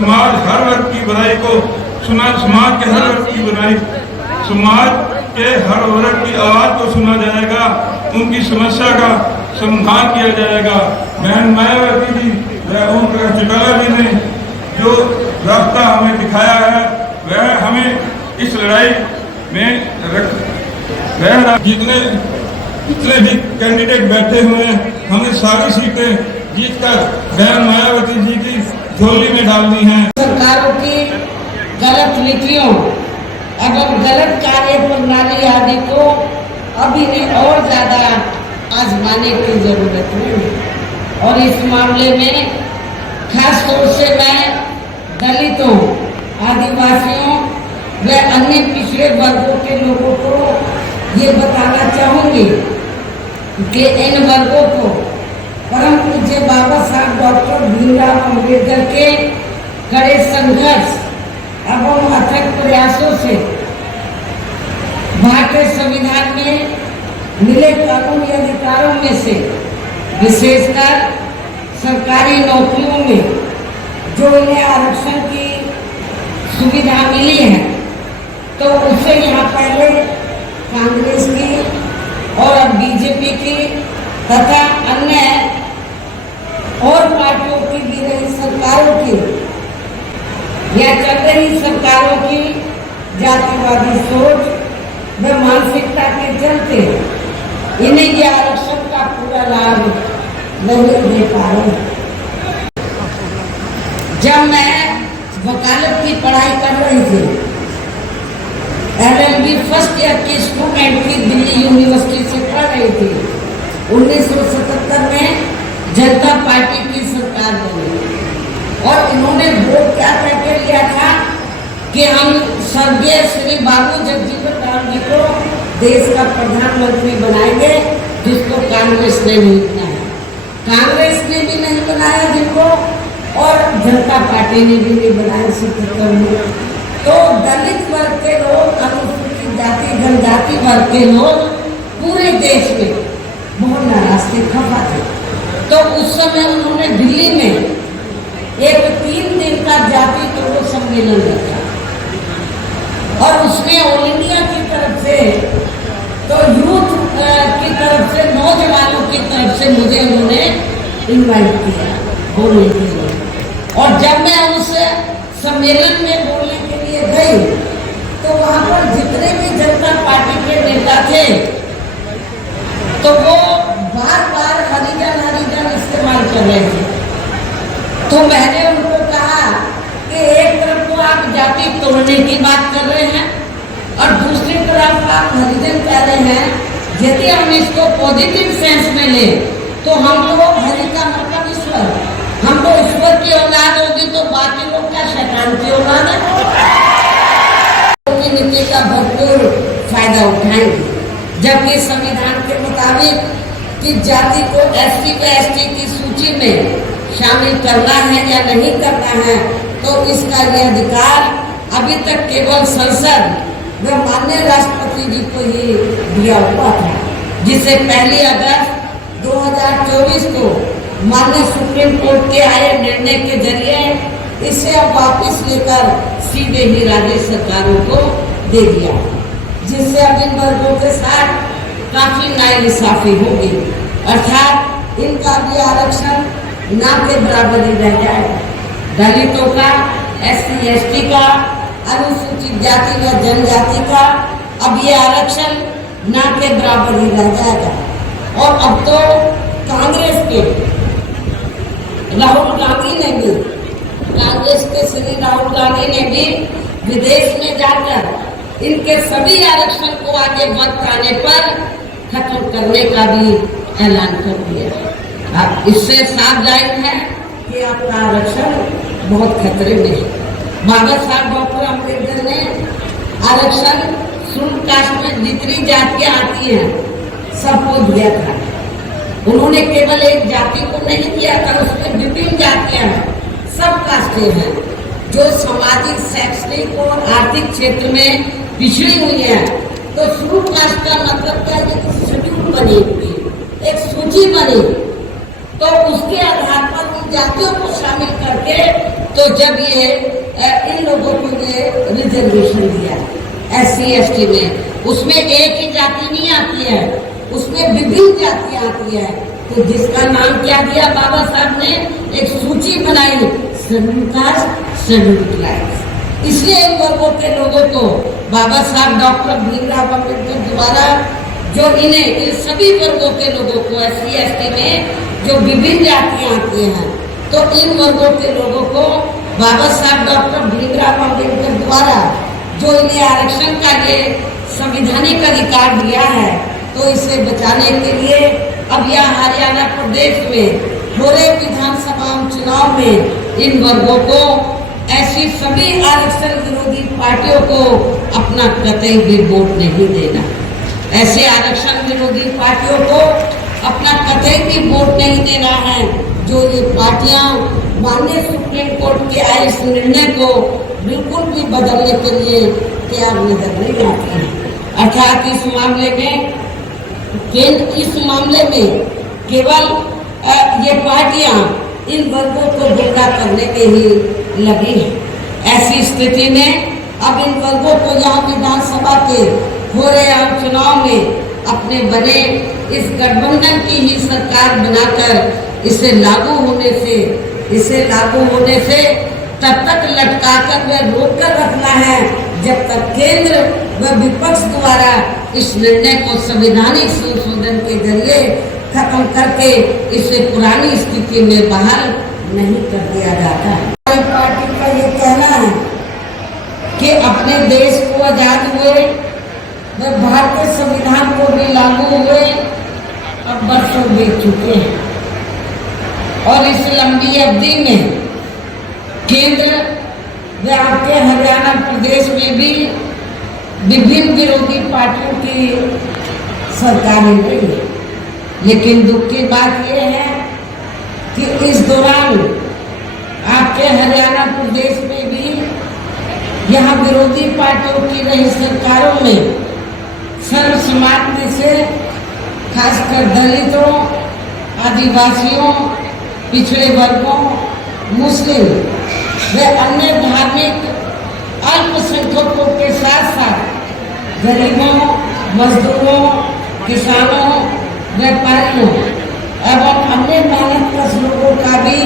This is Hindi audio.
समाज हर वर्ग की बुराई को समाज के हर वर्ग की बुराई समाज के हर वर्ग की आवाज को सुना जाएगा, उनकी समस्या का समाधान किया जाएगा। बहन मायावती जी व ओम प्रकाश चौटाला जी ने जो रास्ता हमें दिखाया है वह हमें इस लड़ाई में जितने भी कैंडिडेट बैठे हुए हैं हमें सारी सीटें जीतकर बहन मायावती जी की झोली में डालनी है। सरकारों की गलत नीतियों एवं गलत कार्य प्रणाली आदि को अभी ने और ज्यादा आजमाने की जरूरत है और इस मामले में खास तौर से मैं दलितों, आदिवासियों व अन्य पिछड़े वर्गों के लोगों को ये बताना चाहूंगी कि इन वर्गों को परम पूज्य बाबा साहब डॉक्टर भीमराव अम्बेडकर के कड़े संघर्ष एवं अथक प्रयासों से भारतीय संविधान में मिले कानूनी अधिकारों में से विशेषकर सरकारी नौकरियों में जो इन्हें आरक्षण की सुविधा मिली है, तो उससे यहाँ पहले कांग्रेस की और अब बीजेपी की तथा अन्य और पार्टियों की भी रही सरकारों की या चल रही सरकारों की जातिवादी सोच व मानसिकता के चलते इन्हें ये आरक्षण का पूरा लाभ नहीं दे पा रहे। जब मैं वकालत की पढ़ाई कर रही थी, LLB फर्स्ट ईयर की स्टूडेंट थी, दिल्ली यूनिवर्सिटी से पढ़ रही थी। 1977 में जनता पार्टी की सरकार बनी और इन्होंने वोट क्या करके लिया था कि हम स्वर्गीय श्री बाबू जगजीवन राम जी को देश का प्रधानमंत्री बनाएंगे, जिसको कांग्रेस ने नहीं बनाया। कांग्रेस ने भी नहीं बनाया जिनको, और जनता पार्टी ने भी नहीं बनाया 77 में। तो दलित वर्ग के लोग, अनुसूचित जाति जनजाति वर्ग के लोग पूरे देश में बहुत नाराज थे, खफा थे। तो उस समय उन्होंने दिल्ली में एक 3 दिन का जाति तोड़ो सम्मेलन रखा और उसमें ऑल इंडिया की तरफ से, तो यूथ की तरफ से, नौजवानों की तरफ से मुझे उन्होंने इनवाइट किया बोलने के लिए। और जब मैं उस सम्मेलन में बोलने के लिए गई तो वहां पर जितने भी जनता पार्टी के नेता थे तो वो बार बार हरिजन हरिजन इस्तेमाल कर रहे थे। तो मैंने उनको कहा कि एक तरफ तो आप जाति तोड़ने की बात कर रहे हैं और दूसरी तरफ आप हरिजन कह रहे हैं। यदि हम इसको पॉजिटिव सेंस में ले तो हम लोग, हरि का मतलब ईश्वर, हम तो ईश्वर की औलाद होगी तो बाकी लोग क्या शैतान की औलाद है? नीति का भरपूर फायदा उठाएंगे, जबकि संविधान के मुताबिक कि जाति को SC व ST की सूची में शामिल करना है या नहीं करना है, तो इसका यह अधिकार अभी तक केवल संसद व माननीय राष्ट्रपति जी को ही दिया हुआ था, जिसे 1 अगस्त 2024 को माननीय सुप्रीम कोर्ट के आए निर्णय के जरिए इसे अब वापस लेकर सीधे ही राज्य सरकारों को दे दिया, जिससे अब इन वर्गों के साथ काफी नाइंसाफी होगी। अर्थात इनका भी आरक्षण ना के बराबर ही रह जाएगा। दलितों का, SC ST का, अनुसूचित जाति व जनजाति का अब ये आरक्षण ना के बराबर ही रह जाएगा। और अब तो कांग्रेस के राहुल गांधी ने भी, कांग्रेस के श्री राहुल गांधी ने भी विदेश में जाकर इनके सभी आरक्षण को आगे वक्त आने पर खत्म करने का भी ऐलान कर दिया। अब इससे साफ जाहिर है कि आपका आरक्षण बहुत खतरे में है। बाबा साहब डॉक्टर अम्बेडकर ने आरक्षण शुल्क कास्ट में जितनी जातियां आती हैं सबको दिया था। उन्होंने केवल एक जाति को नहीं दिया था, उसमें विभिन्न जातियां हैं, सब कास्टें हैं जो सामाजिक, शैक्षणिक और आर्थिक क्षेत्र में पिछड़ी हुई है। तो शुल्क कास्ट का मतलब क्या है? शेड्यूल बनी हुई, एक सूची बनी, तो उसके आधार पर जातियों को शामिल करके तो जब ये इन लोगों को ये रिजर्वेशन दिया SC/ST में, उसमें एक ही जाति नहीं आती है, उसमें विभिन्न जातियां आती है। तो जिसका नाम क्या दिया बाबा साहब ने, एक सूची बनाई, शेड्यूल कास्ट शेड्यूल ट्राइब्स। इसलिए इन वर्गों के लोगों को बाबा साहब डॉक्टर भीमराव अम्बेडकर द्वारा जो इन्हें इन सभी वर्गों के लोगों को SC/ST में जो विभिन्न जातियां आती हैं, तो इन वर्गों के लोगों को बाबा साहब डॉक्टर भीमराव अम्बेडकर द्वारा जो इन्हें आरक्षण का ये संवैधानिक अधिकार दिया है, तो इसे बचाने के लिए अब यह हरियाणा प्रदेश में हो रहे विधानसभा चुनाव में इन वर्गों को ऐसी सभी आरक्षण विरोधी पार्टियों को अपना कतई भी वोट नहीं देना। ऐसे आरक्षण विरोधी पार्टियों को अपना कतई भी वोट नहीं देना है जो ये पार्टियां माननीय सुप्रीम कोर्ट के आए इस निर्णय को बिल्कुल भी बदलने के लिए तैयार नजर नहीं आती है। अर्थात इस मामले में केवल ये पार्टियां इन वर्गों को गुमराह करने में ही लगी है। ऐसी स्थिति में अब इन वर्गों को यहाँ विधानसभा के हो रहे आम चुनाव में अपने बने इस गठबंधन की ही सरकार बनाकर इसे लागू होने से तब तक लटकाकर व रोककर रखना है जब तक केंद्र व विपक्ष द्वारा इस निर्णय को संवैधानिक संशोधन के जरिए खत्म करके इसे पुरानी स्थिति में बहाल नहीं कर दिया जाता। हमारी पार्टी का ये कहना है कि अपने देश को आजाद हुए व भारतीय संविधान को भी लागू हुए अब वर्षों बीत चुके हैं और इस लंबी अवधि में केंद्र व आपके हरियाणा प्रदेश में भी विभिन्न विरोधी पार्टियों की सरकारें रही, लेकिन दुख की बात यह है कि इस दौरान आपके हरियाणा प्रदेश में भी यहाँ विरोधी पार्टियों की रही सरकारों में सर्व समाज में से खासकर दलितों, आदिवासियों, पिछड़े वर्गों, मुस्लिम व अन्य धार्मिक अल्पसंख्यकों के साथ साथ गरीबों, मजदूरों, किसानों, व्यापारियों एवं अन्य मेहनत कश लोगों का भी